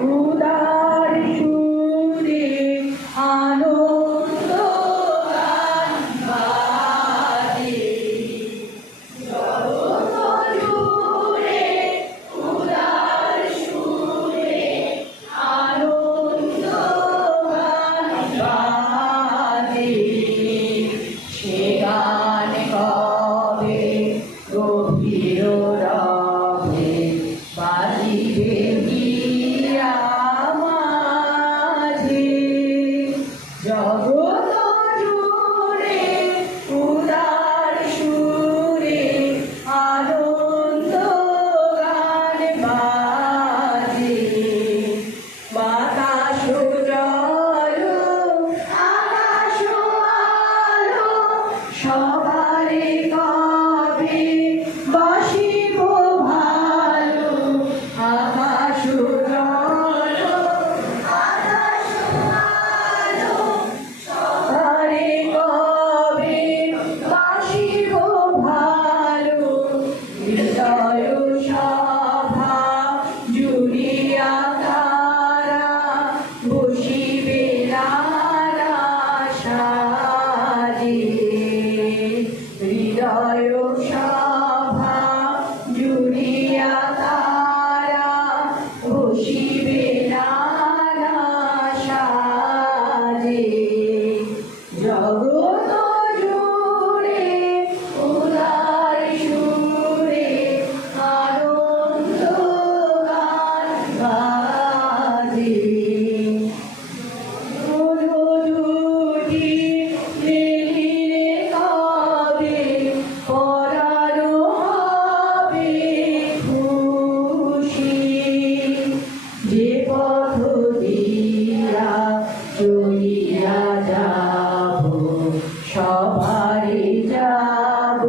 উদার সুরে আনন্দ গান বাজে জগৎ জুড়ে উদার সুরে আনন্দ গান বাজে সে গান কবে গভীর রবে বাজিবে গিয়া মাঝে জগৎ জুড়ে উদার সুরে আনন্দ গান বাজে বাতাস জল আকাশ আলো সবারে কবে বাসিব ভালো আকাশ জল আকাশ আলো সবারে কবে বাসিব ভালো হৃদয় সভা জুড়িয়া তারা বসিবে নানা সাজে হৃদয় সভা জুড়িয়া তারা বসিবে নানা সাজে জগৎ জুড়ে উদার সুরে আনন্দ গান বাজে দুটি মেলিলে কবে পরানো হবে খুশি যে পথ দিয়া চলিয়া যাব সবারই যাব